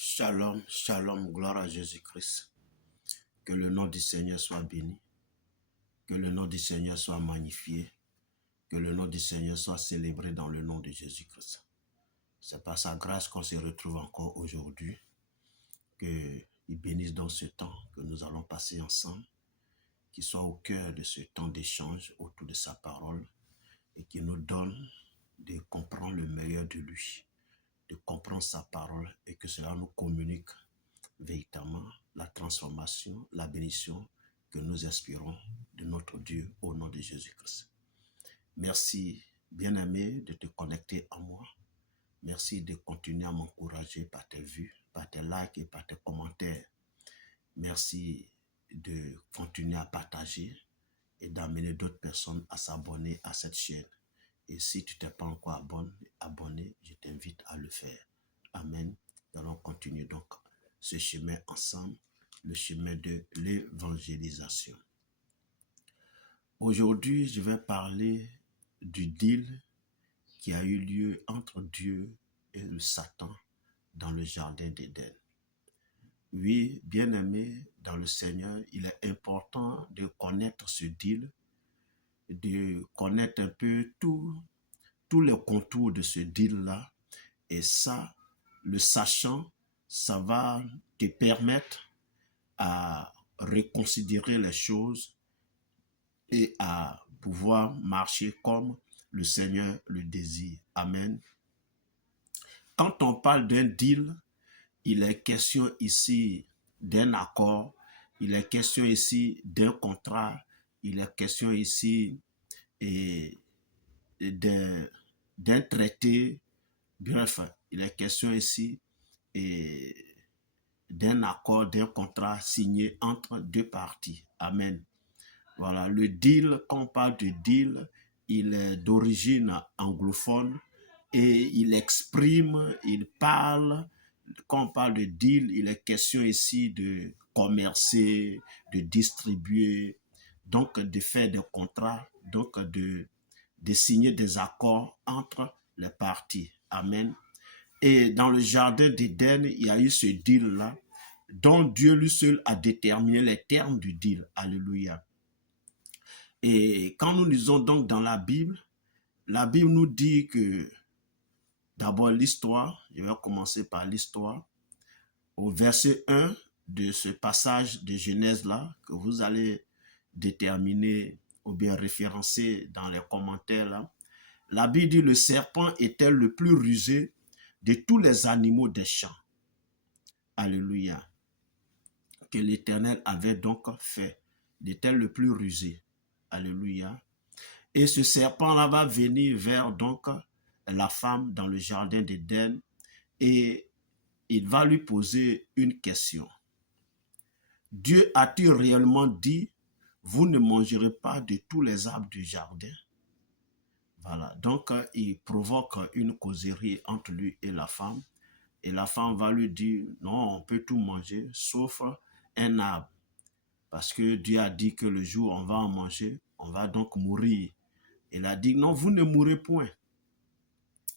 Shalom, shalom, gloire à Jésus-Christ. Que le nom du Seigneur soit béni. Que le nom du Seigneur soit magnifié. Que le nom du Seigneur soit célébré dans le nom de Jésus-Christ. C'est par sa grâce qu'on se retrouve encore aujourd'hui. Qu'il bénisse dans ce temps que nous allons passer ensemble. Qu'il soit au cœur de ce temps d'échange autour de sa parole. Et qu'il nous donne de comprendre le meilleur de lui. De comprendre sa parole et que cela nous communique véritablement la transformation, la bénédiction que nous espérons de notre Dieu au nom de Jésus-Christ. Merci, bien-aimé, de te connecter à moi. Merci de continuer à m'encourager par tes vues, par tes likes et par tes commentaires. Merci de continuer à partager et d'amener d'autres personnes à s'abonner à cette chaîne. Et si tu t'es pas encore abonné, je t'invite à le faire. Amen. Nous allons continuer donc ce chemin ensemble, le chemin de l'évangélisation. Aujourd'hui, je vais parler du deal qui a eu lieu entre Dieu et le Satan dans le jardin d'Éden. Oui, bien-aimé dans le Seigneur, il est important de connaître ce deal, de connaître un peu tous les contours de ce deal-là. Et ça, le sachant, ça va te permettre à reconsidérer les choses et à pouvoir marcher comme le Seigneur le désire. Amen. Quand on parle d'un deal, il est question ici d'un accord, il est question ici d'un contrat, il est question ici d'un traité. Bref, il est question ici d'un accord, d'un contrat signé entre deux parties. Amen. Voilà, le deal, quand on parle de deal, il est d'origine anglophone et il parle, quand on parle de deal, il est question ici de commercer, de distribuer, donc de faire des contrats, donc de signer des accords entre les parties. Amen. Et dans le jardin d'Éden, il y a eu ce deal-là, dont Dieu lui seul a déterminé les termes du deal. Alléluia. Et quand nous lisons donc dans la Bible nous dit que, d'abord l'histoire, je vais commencer par l'histoire, au verset 1 de ce passage de Genèse-là, que vous allez déterminer ou bien référencer dans les commentaires là, la Bible dit: le serpent était le plus rusé de tous les animaux des champs. Alléluia. Que l'Éternel avait donc fait. Il était le plus rusé. Alléluia. Et ce serpent-là va venir vers donc la femme dans le jardin d'Éden et il va lui poser une question. Dieu a-t-il réellement dit: vous ne mangerez pas de tous les arbres du jardin? Voilà, donc il provoque une causerie entre lui et la femme. Et la femme va lui dire: non, on peut tout manger, sauf un arbre. Parce que Dieu a dit que le jour où on va en manger, on va donc mourir. Il a dit: non, vous ne mourrez point.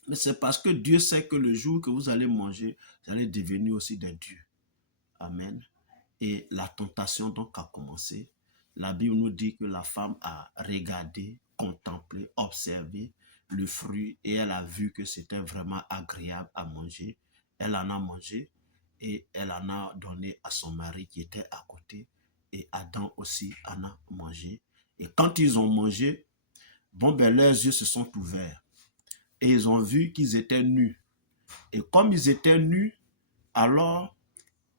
Mais c'est parce que Dieu sait que le jour que vous allez manger, vous allez devenir aussi des dieux. Amen. Et la tentation donc a commencé. La Bible nous dit que la femme a regardé, contemplé, observé le fruit et elle a vu que c'était vraiment agréable à manger. Elle en a mangé et elle en a donné à son mari qui était à côté. Et Adam aussi en a mangé. Et quand ils ont mangé, leurs yeux se sont ouverts. Et ils ont vu qu'ils étaient nus. Et comme ils étaient nus, alors,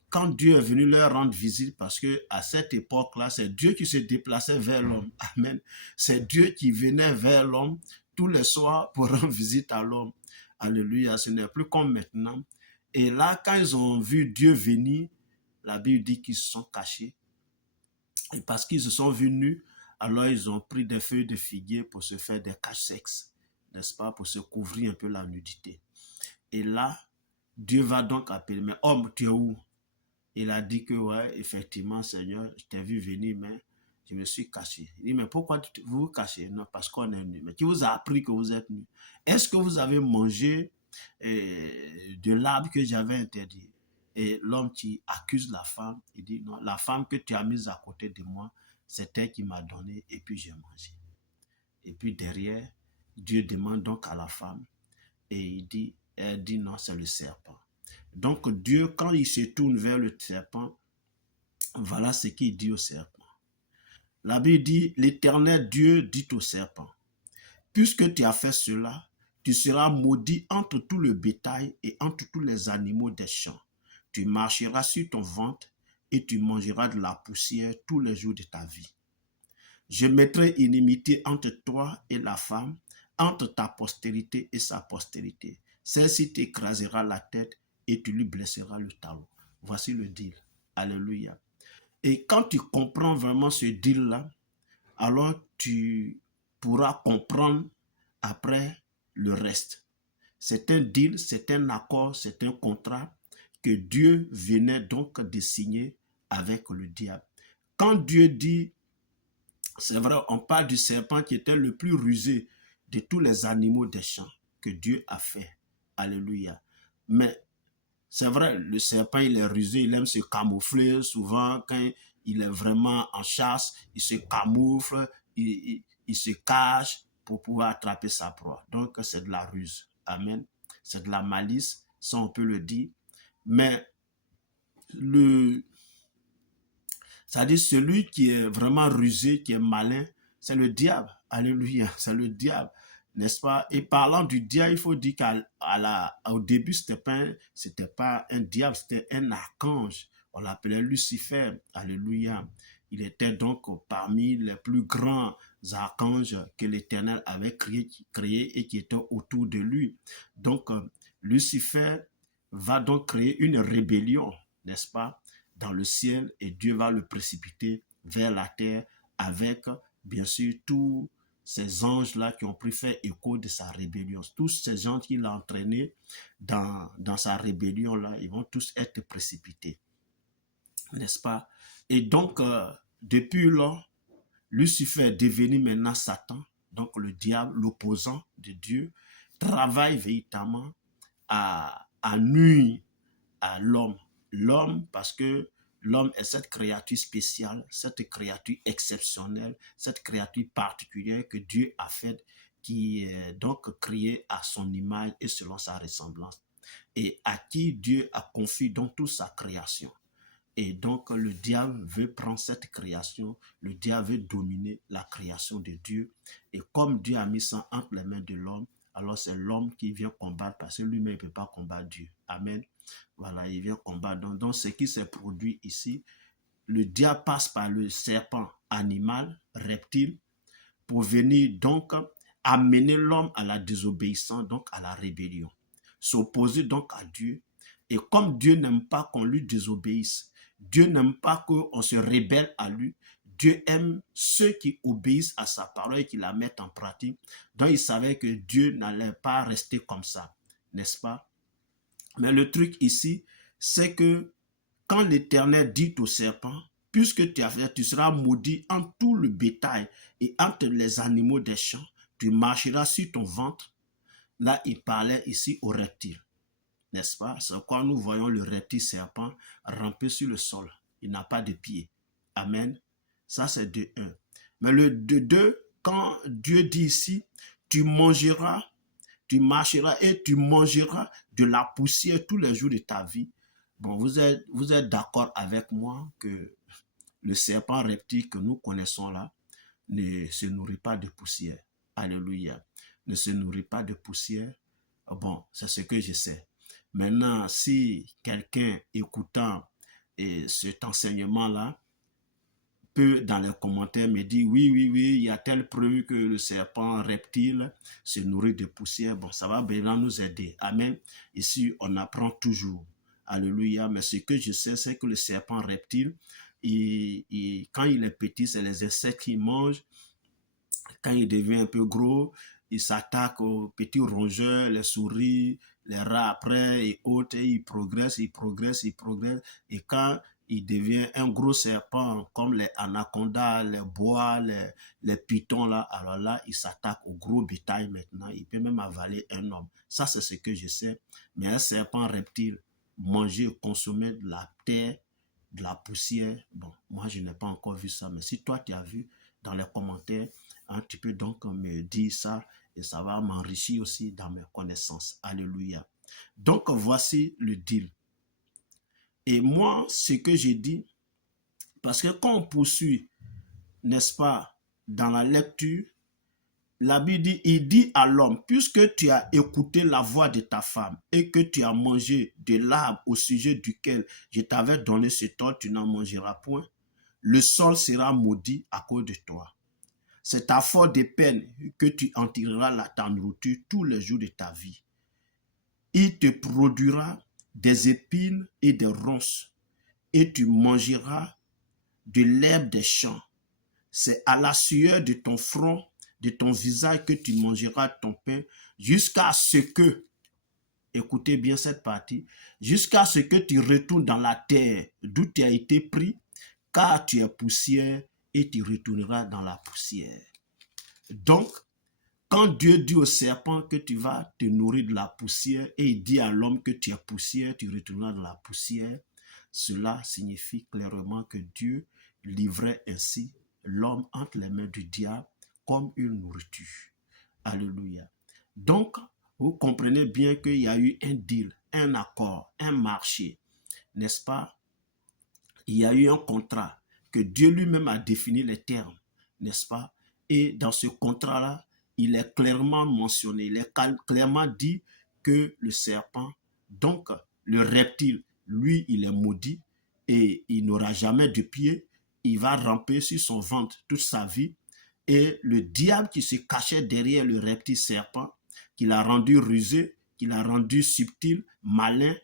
quand Dieu est venu leur rendre visite, parce qu'à cette époque-là, c'est Dieu qui se déplaçait vers l'homme. Amen. C'est Dieu qui venait vers l'homme tous les soirs pour rendre visite à l'homme. Alléluia. Ce n'est plus comme maintenant. Et là, quand ils ont vu Dieu venir, la Bible dit qu'ils se sont cachés. Et parce qu'ils se sont vus nus, alors ils ont pris des feuilles de figuier pour se faire des cache-sexes, n'est-ce pas, pour se couvrir un peu la nudité. Et là, Dieu va donc appeler: mais homme, tu es où? Il a dit que, ouais, effectivement, Seigneur, je t'ai vu venir, mais je me suis caché. Il dit: mais pourquoi vous vous cachez? Non, parce qu'on est nus. Mais qui vous a appris que vous êtes nus? Est-ce que vous avez mangé de l'arbre que j'avais interdit? Et l'homme qui accuse la femme, il dit, non, la femme que tu as mise à côté de moi, c'est elle qui m'a donné et puis j'ai mangé. Et puis derrière, Dieu demande donc à la femme et elle dit non, c'est le serpent. Donc Dieu, quand il se tourne vers le serpent, voilà ce qu'il dit au serpent. La Bible dit, l'Éternel Dieu dit au serpent, puisque tu as fait cela, tu seras maudit entre tout le bétail et entre tous les animaux des champs. Tu marcheras sur ton ventre et tu mangeras de la poussière tous les jours de ta vie. Je mettrai inimitié entre toi et la femme, entre ta postérité et sa postérité. Celle-ci t'écrasera la tête et tu lui blesseras le talon. Voici le deal. Alléluia. Et quand tu comprends vraiment ce deal-là, alors tu pourras comprendre après le reste. C'est un deal, c'est un accord, c'est un contrat que Dieu venait donc de signer avec le diable. Quand Dieu dit, c'est vrai, on parle du serpent qui était le plus rusé de tous les animaux des champs que Dieu a fait. Alléluia. Mais c'est vrai, le serpent, il est rusé, il aime se camoufler. Souvent, quand il est vraiment en chasse, il se camoufle, il se cache pour pouvoir attraper sa proie. Donc, c'est de la ruse. Amen. C'est de la malice, ça on peut le dire. Mais c'est-à-dire celui qui est vraiment rusé, qui est malin, c'est le diable. Alléluia, c'est le diable, n'est-ce pas? Et parlant du diable, il faut dire qu'au début, c'était pas un diable, c'était un archange. On l'appelait Lucifer. Alléluia. Il était donc parmi les plus grands archanges que l'Éternel avait créé et qui étaient autour de lui. Donc, Lucifer va donc créer une rébellion, n'est-ce pas, dans le ciel, et Dieu va le précipiter vers la terre avec, bien sûr, tous ces anges-là qui ont pu faire écho de sa rébellion. Tous ces gens qu'il a entraînés dans sa rébellion-là, ils vont tous être précipités, n'est-ce pas? Et donc, depuis là, Lucifer est devenu maintenant Satan, donc le diable, l'opposant de Dieu, travaille véritablement à nuire à l'homme. L'homme, parce que l'homme est cette créature spéciale, cette créature exceptionnelle, cette créature particulière que Dieu a faite, qui est donc créée à son image et selon sa ressemblance, et à qui Dieu a confié donc toute sa création. Et donc le diable veut prendre cette création, le diable veut dominer la création de Dieu. Et comme Dieu a mis ça entre les mains de l'homme, alors c'est l'homme qui vient combattre parce que lui-même ne peut pas combattre Dieu. Amen. Voilà, il vient combattre. Donc ce qui s'est produit ici, le diable passe par le serpent animal, reptile, pour venir donc amener l'homme à la désobéissance, donc à la rébellion. S'opposer donc à Dieu. Et comme Dieu n'aime pas qu'on lui désobéisse, Dieu n'aime pas qu'on se rébelle à lui, Dieu aime ceux qui obéissent à sa parole et qui la mettent en pratique. Donc il savait que Dieu n'allait pas rester comme ça, n'est-ce pas? Mais le truc ici, c'est que quand l'Éternel dit au serpent, puisque tu as fait, tu seras maudit en tout le bétail et entre les animaux des champs, tu marcheras sur ton ventre. Là, il parlait ici au reptile, n'est-ce pas? C'est quand nous voyons le reptile serpent ramper sur le sol. Il n'a pas de pied. Amen. Ça, c'est de 1. Mais le de 2, quand Dieu dit ici, tu mangeras, tu marcheras et tu mangeras de la poussière tous les jours de ta vie. Bon, vous êtes d'accord avec moi que le serpent reptile que nous connaissons là ne se nourrit pas de poussière. Alléluia. Ne se nourrit pas de poussière. Bon, c'est ce que je sais. Maintenant, si quelqu'un écoutant cet enseignement-là peut dans les commentaires me dire oui, il y a telle preuve que le serpent reptile se nourrit de poussière, bon, ça va bien nous aider. Amen. Ici, on apprend toujours. Alléluia. Mais ce que je sais, c'est que le serpent reptile, quand il est petit, c'est les insectes qu'il mange. Quand il devient un peu gros, il s'attaque aux petits rongeurs, les souris, les rats après et autres, et il progresse. Et quand il devient un gros serpent comme les anacondas, les bois, les pythons, là, alors là, il s'attaque au gros bétail maintenant. Il peut même avaler un homme. Ça, c'est ce que je sais. Mais un serpent reptile, manger et consommer de la terre, de la poussière. Bon, moi, je n'ai pas encore vu ça, mais si toi, tu as vu dans les commentaires, hein, tu peux donc me dire ça et ça va m'enrichir aussi dans mes connaissances. Alléluia. Donc, voici le deal. Et moi, ce que j'ai dit, parce que quand on poursuit, n'est-ce pas, dans la lecture, la Bible dit, il dit à l'homme, puisque tu as écouté la voix de ta femme et que tu as mangé de l'arbre au sujet duquel je t'avais donné cet ordre, tu n'en mangeras point. Le sol sera maudit à cause de toi. C'est à force de peine que tu en tireras ta nourriture tous les jours de ta vie. Il te produira des épines et des ronces, et tu mangeras de l'herbe des champs. C'est à la sueur de ton front, de ton visage que tu mangeras ton pain, jusqu'à ce que, écoutez bien cette partie, jusqu'à ce que tu retournes dans la terre d'où tu as été pris, car tu es poussière et tu retourneras dans la poussière. Donc, quand Dieu dit au serpent que tu vas te nourrir de la poussière et il dit à l'homme que tu es poussière, tu retourneras dans la poussière, cela signifie clairement que Dieu livrait ainsi l'homme entre les mains du diable comme une nourriture. Alléluia. Donc, vous comprenez bien qu'il y a eu un deal, un accord, un marché, n'est-ce pas? Il y a eu un contrat que Dieu lui-même a défini les termes, n'est-ce pas? Et dans ce contrat-là, il est clairement mentionné, il est clairement dit que le serpent, donc le reptile, lui, il est maudit et il n'aura jamais de pied. Il va ramper sur son ventre toute sa vie. Et le diable qui se cachait derrière le reptile serpent, qui l'a rendu rusé, qui l'a rendu subtil, malin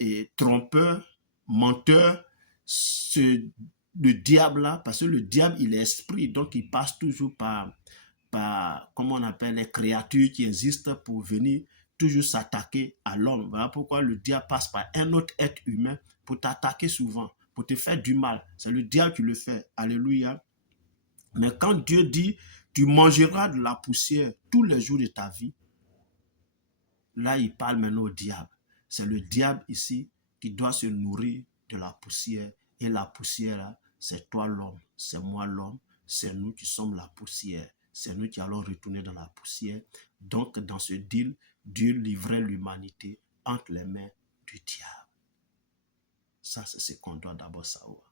et trompeur, menteur, le diable-là, parce que le diable, il est esprit, donc il passe toujours par comment on appelle, les créatures qui existent pour venir toujours s'attaquer à l'homme. Voilà pourquoi le diable passe par un autre être humain pour t'attaquer souvent, pour te faire du mal. C'est le diable qui le fait. Alléluia. Mais quand Dieu dit, tu mangeras de la poussière tous les jours de ta vie, là, il parle maintenant au diable. C'est le diable ici qui doit se nourrir de la poussière. Et la poussière, là, c'est toi l'homme, c'est moi l'homme, c'est nous qui sommes la poussière. C'est nous qui allons retourner dans la poussière. Donc, dans ce deal, Dieu livrait l'humanité entre les mains du diable. Ça, c'est ce qu'on doit d'abord savoir.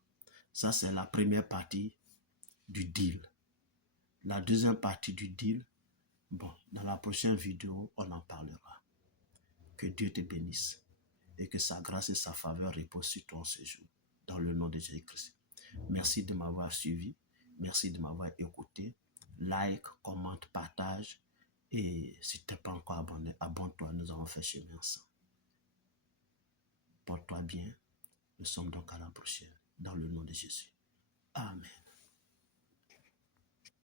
Ça, c'est la première partie du deal. La deuxième partie du deal, bon, dans la prochaine vidéo, on en parlera. Que Dieu te bénisse et que sa grâce et sa faveur reposent sur toi en ce jour. Dans le nom de Jésus-Christ. Merci de m'avoir suivi. Merci de m'avoir écouté. Like, commente, partage. Et si tu n'es pas encore abonné, abonne-toi. Nous avons fait chemin ensemble. Porte-toi bien. Nous sommes donc à la prochaine. Dans le nom de Jésus. Amen.